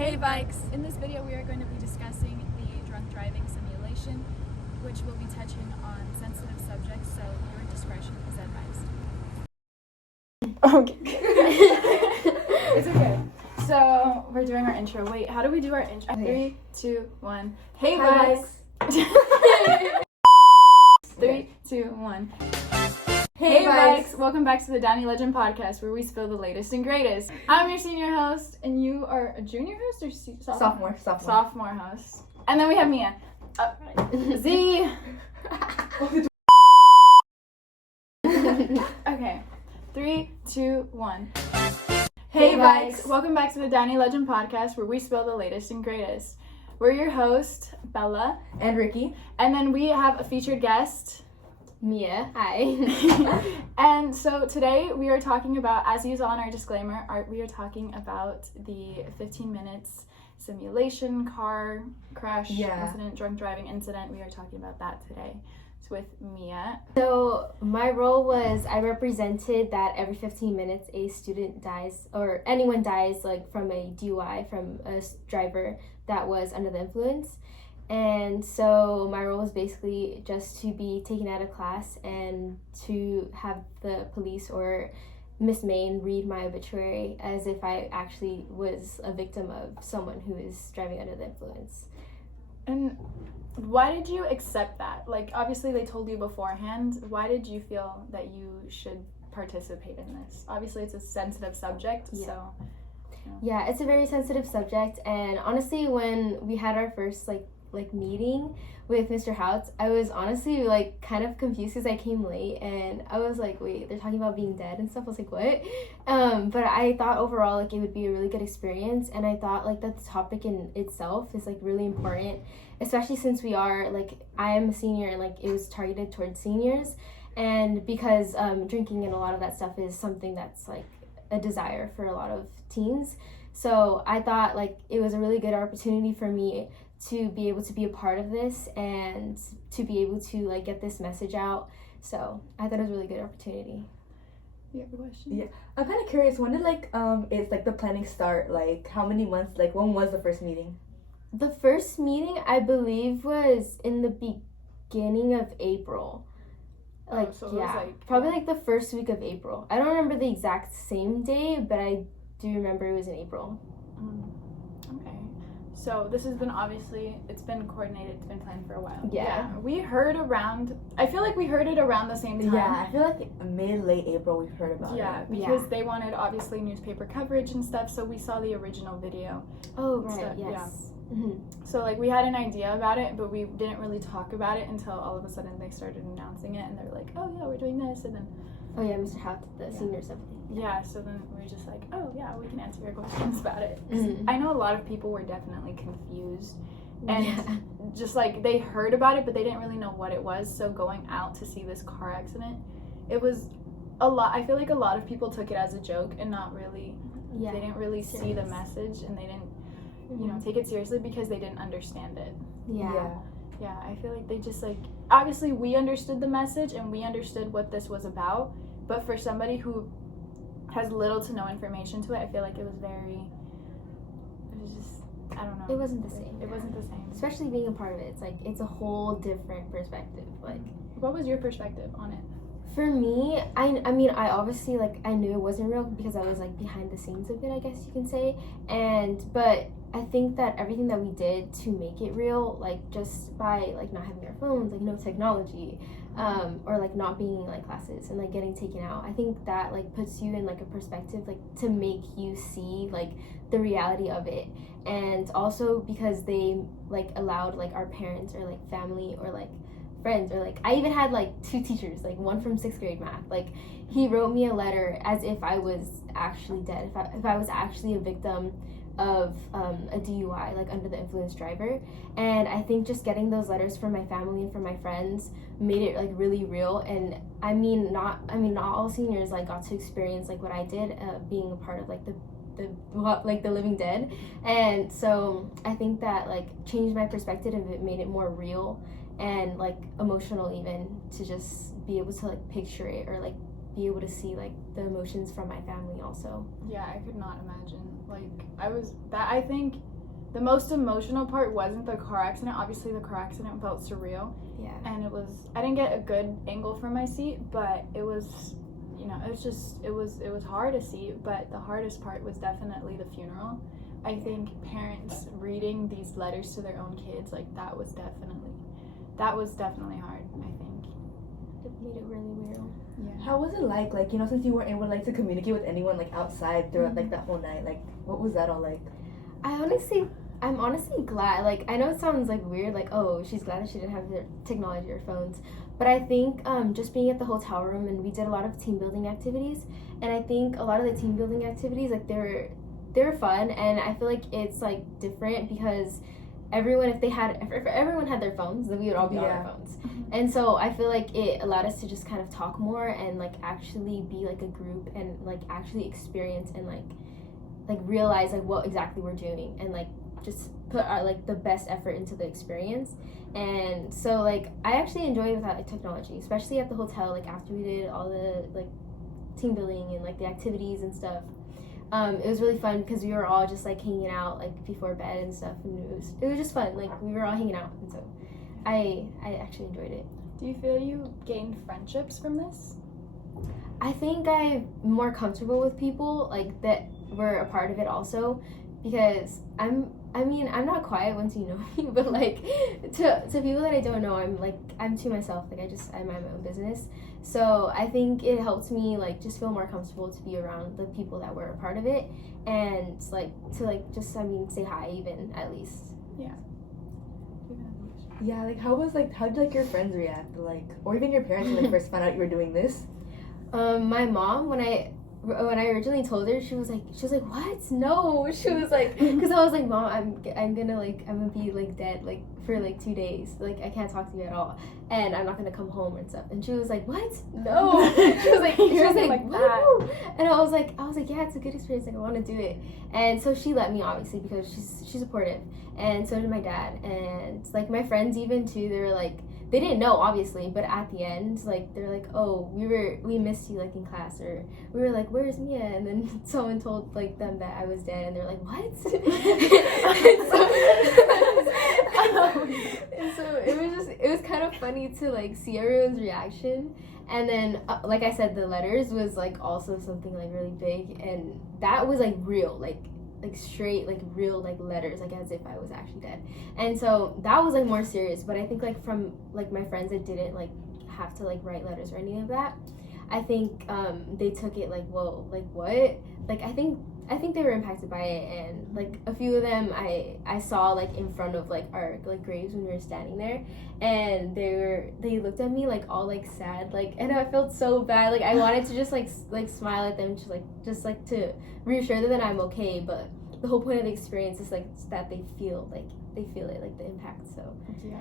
Hey bikes! In this video we are going to be discussing the drunk driving simulation, which will be touching on sensitive subjects, so your discretion is advised. Okay. It's okay. So we're doing our intro. Wait, how do we do our intro? Okay. 3, 2, 1. Hey Hi, bikes! 3, 2, 1. Hey, bikes! Welcome back to the Downey Legend podcast, where we spill the latest and greatest. I'm your senior host, and you are a junior host or sophomore? Sophomore host. And then we have Mia. Z. Okay. 3, 2, 1. Hey bikes! Welcome back to the Downey Legend podcast, where we spill the latest and greatest. We're your host, Bella. And Ricky. And then we have a featured guest, Mia. Hi. And so today we are talking about, as usual on our disclaimer, we are talking about the 15 minutes simulation car crash incident, drunk driving incident. We are talking about that today. It's with Mia. So my role was I represented that every 15 minutes a student dies or anyone dies like from a DUI from a driver that was under the influence. And so my role was basically just to be taken out of class and to have the police or Miss Main read my obituary as if I actually was a victim of someone who is driving under the influence. And why did you accept that? Like, obviously they told you beforehand. Why did you feel that you should participate in this? Obviously it's a sensitive subject, so... Yeah, it's a very sensitive subject, and honestly when we had our first like meeting with Mr. Houts, I was honestly like kind of confused because I came late and I was like, wait, they're talking about being dead and stuff. I was like, what? But I thought overall like it would be a really good experience, and I thought like that the topic in itself is like really important, especially since we are like, I am a senior and like it was targeted towards seniors, and because drinking and a lot of that stuff is something that's like a desire for a lot of teens. So I thought like it was a really good opportunity for me to be able to be a part of this and to be able to like get this message out. So I thought it was a really good opportunity. You have a question? Yeah, I'm kind of curious. When did it's like the planning start? Like how many months? Like when was the first meeting? The first meeting I believe was in the beginning of April. Like probably like the first week of April. I don't remember the exact same day, but I do remember it was in April. Okay. So this has been it's been coordinated, it's been planned for a while. Yeah. We heard I feel like we heard it around the same time. Yeah, I feel like late April we've heard about it. Yeah, because they wanted obviously newspaper coverage and stuff, so we saw the original video. Oh, right, so, yes. Yeah. Mm-hmm. So like we had an idea about it, but we didn't really talk about it until all of a sudden they started announcing it, and they were like, oh yeah, we're doing this, and then... Oh yeah, Mr. Hout, the senior something. Yeah, so then we were just like, oh yeah, we can answer your questions about it. Mm-hmm. I know a lot of people were definitely confused, and just like they heard about it, but they didn't really know what it was. So going out to see this car accident, it was a lot. I feel like a lot of people took it as a joke and not really. Yeah. They didn't really see the message, and they didn't, take it seriously because they didn't understand it. Yeah, I feel like they just like, obviously we understood the message and we understood what this was about, but for somebody who has little to no information to it, I feel like it was just, I don't know. It wasn't the same. It wasn't the same. Especially being a part of it, it's like, it's a whole different perspective. Like, what was your perspective on it? For me, I mean, I obviously, like, I knew it wasn't real because I was, like, behind the scenes of it, I guess you can say. But I think that everything that we did to make it real, like, just by, like, not having our phones, like, no technology, or, like, not being in, like, classes and, like, getting taken out, I think that, like, puts you in, like, a perspective, like, to make you see, like, the reality of it. And also because they, like, allowed, like, our parents or, like, family or, like, friends, or like I even had like 2 teachers, like one from 6th grade math, like he wrote me a letter as if I was actually dead, if I was actually a victim of a DUI, like under the influence driver. And I think just getting those letters from my family and from my friends made it like really real. And not all seniors like got to experience like what I did, being a part of like the living dead. And so I think that like changed my perspective, and it made it more real and like emotional, even to just be able to like picture it or like be able to see like the emotions from my family also. Yeah, I could not imagine. Like I think the most emotional part wasn't the car accident. Obviously, the car accident felt surreal. Yeah. And it was, I didn't get a good angle from my seat, but it was, you know, it was hard to see, but the hardest part was definitely the funeral. I think parents reading these letters to their own kids, like, that was definitely hard, I think. It made it really real. Yeah. How was it like, you know, since you weren't able, like, to communicate with anyone, like, outside throughout, like, that whole night? Like, what was that all like? I'm honestly glad. Like, I know it sounds like weird, like, oh, she's glad that she didn't have the technology or phones, but I think just being at the hotel room, and we did a lot of team building activities, and I think a lot of the team building activities, like, they were fun, and I feel like it's like different because everyone, if everyone had their phones, then we would all be on our phones. And so I feel like it allowed us to just kind of talk more and like actually be like a group and like actually experience and like realize like what exactly we're doing and like just put our like the best effort into the experience. And so like I actually enjoyed it without like technology, especially at the hotel, like after we did all the like team building and like the activities and stuff. It was really fun because we were all just like hanging out like before bed and stuff, and it was just fun. Like we were all hanging out, and so I actually enjoyed it. Do you feel you gained friendships from this? I think I'm more comfortable with people like that were a part of it also, because I'm not quiet once you know me, but like to people that I don't know, I'm to myself. Like I mind my own business. So I think it helps me like just feel more comfortable to be around the people that were a part of it, and like to like just say hi even at least. Yeah. Yeah, like how did like your friends react, like, or even your parents when they first found out you were doing this? My mom, when I originally told her, she was like, what? No. She was like, because I was like, Mom, I'm gonna be like dead like for like 2 days, like I can't talk to you at all, and I'm not gonna come home and stuff. And she was like, what? No. She was like what? And I was like, yeah, it's a good experience. Like I want to do it. And so she let me, obviously, because she's supportive, and so did my dad, and like my friends even too. They were like, they didn't know obviously, but at the end, like they're like, oh, we missed you like in class, or we were like, where's Mia? And then someone told like them that I was dead, and they're like, what? And so it was kind of funny to like see everyone's reaction. And then like I said, the letters was like also something like really big, and that was like real, like straight like real like letters, like as if I was actually dead. And so that was like more serious. But I think like from like my friends that didn't like have to like write letters or any of that, I think they took it like, whoa, like what? Like I think they were impacted by it, and like a few of them I saw like in front of like our like graves when we were standing there, and they looked at me like all like sad, like, and I felt so bad. Like I wanted to just like smile at them, just like to reassure them that I'm okay. But the whole point of the experience is like that they feel it, like the impact. So yeah,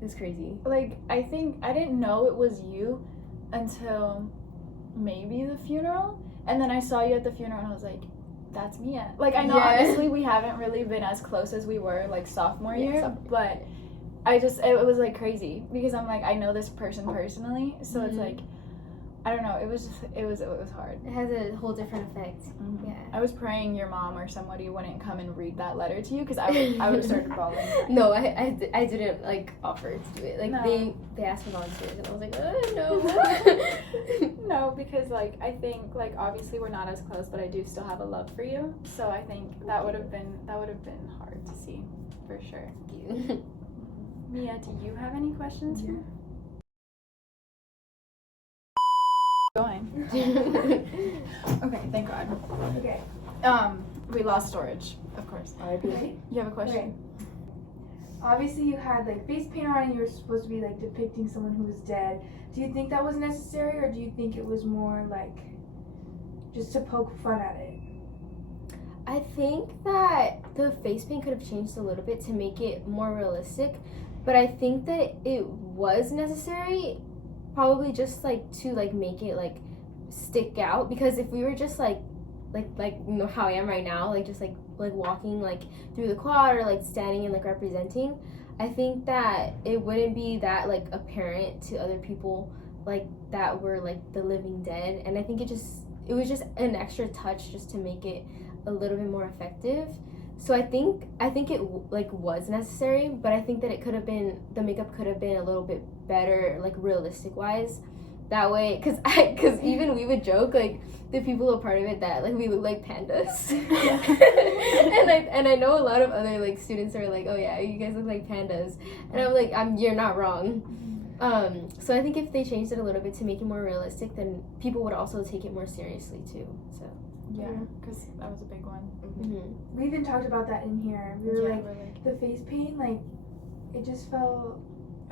it was crazy. Like I think I didn't know it was you until maybe the funeral, and then I saw you at the funeral, and I was like, that's Mia. Like I know obviously we haven't really been as close as we were like sophomore year, but it was like crazy because I'm like, I know this person personally, so it's like, I don't know, it was hard. It has a whole different effect. Yeah. I was praying your mom or somebody wouldn't come and read that letter to you, because I would have started bawling. No, I didn't like offer to do it. Like no. They asked for volunteers, and I was like, no. No, because like I think like obviously we're not as close, but I do still have a love for you. So I think that would have been hard to see, for sure. Thank you. Mia, do you have any questions? Yeah. Going. Okay, thank God. Okay. We lost storage, of course. Okay. You have a question? Okay. Obviously, you had like face paint on, and you were supposed to be like depicting someone who was dead. Do you think that was necessary, or do you think it was more like just to poke fun at it? I think that the face paint could have changed a little bit to make it more realistic, but I think that it was necessary, probably just like to like make it like stick out, because if we were just like you know how I am right now, like just like walking like through the quad or like standing and like representing, I think that it wouldn't be that like apparent to other people like that were like the living dead. And I think it was just an extra touch just to make it a little bit more effective. So I think it like was necessary, but I think that the makeup could have been a little bit better, like realistic wise. That way, cause even we would joke like the people a part of it that like we look like pandas, and I know a lot of other like students are like, oh yeah, you guys look like pandas, and I'm like, you're not wrong. So I think if they changed it a little bit to make it more realistic, then people would also take it more seriously too. So Yeah, because that was a big one. mm-hmm. We even talked about that in here. We were like, really. the face paint, like, it just felt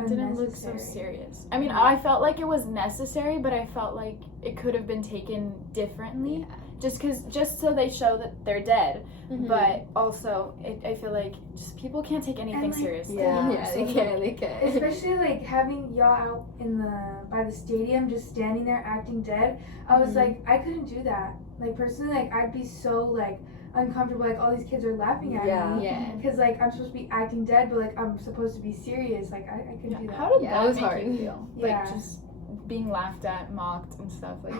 It didn't look so unnecessary. serious. I mean, I felt like it was necessary, but I felt like it could have been taken differently. Just so they show that they're dead. Mm-hmm. But also, I feel like just people can't take anything And, like, seriously. yeah, they can. Especially like having y'all out by the stadium, just standing there acting dead. I was like, I couldn't do that. Like personally, like I'd be so like uncomfortable. Like all these kids are laughing at me. Yeah. Because like I'm supposed to be acting dead, but like I'm supposed to be serious. Like I couldn't do that. How did Yeah, that it was make hard. you feel? Yeah. Like just being laughed at, mocked, and stuff like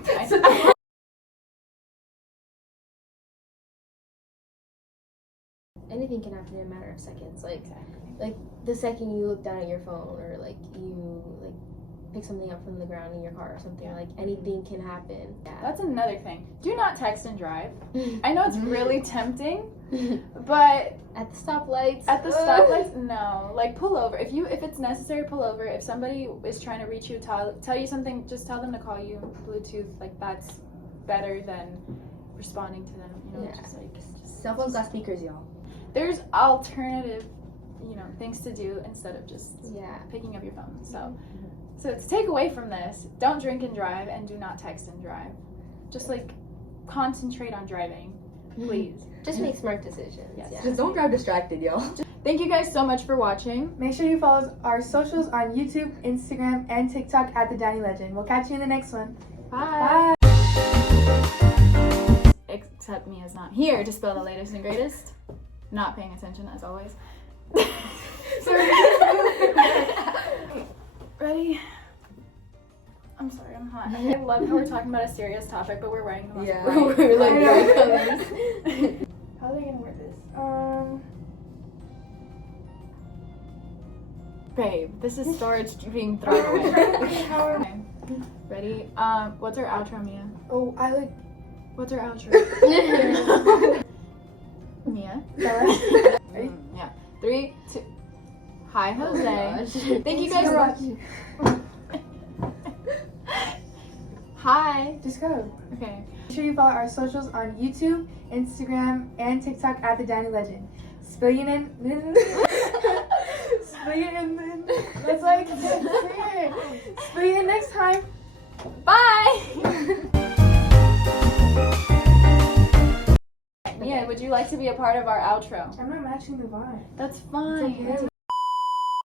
Anything can happen in a matter of seconds. Like the second you look down at your phone or like you like pick something up from the ground in your car or something, like anything can happen. Yeah. That's another thing. Do not text and drive. I know it's really tempting, but At the stoplights. at the stoplights, no. Like pull over. If it's necessary, pull over. If somebody is trying to reach you, tell you something, just tell them to call you. Bluetooth, like that's better than responding to them. You know, Yeah. just like Cell phones got speakers, y'all. there's alternative, things to do instead of just Yeah. picking up your phone. So to take away from this, don't drink and drive and do not text and drive. Just like concentrate on driving, please. Just make smart decisions. Yes. Yeah. Just don't drive distracted, y'all. Thank you guys so much for watching. Make sure you follow our socials on YouTube, Instagram, and TikTok at the Downey Legend. We'll catch you in the next one. Bye. Except Mia's not here to spill the latest and greatest. Not paying attention as always. Ready? I'm sorry, I'm hot. I love how we're talking about a serious topic, but we're wearing the most Yeah. bright. We're like I bright know. colors. How are they gonna wear this? Babe, this is storage being thrown away. Okay. Ready? What's our outro, Mia? Oh, I like What's our outro? Mia? that. Yeah. 3, 2. Hi, Jose. Gosh. Thank you guys for watching. Hi. Just go. Okay. Make sure you follow our socials on YouTube, Instagram, and TikTok at the Downey Legend. Spillion in. Spillion in. That's like. Spillion in next time. Bye. Mia, would you like to be a part of our outro? I'm not matching the vibe. That's fine. It's okay.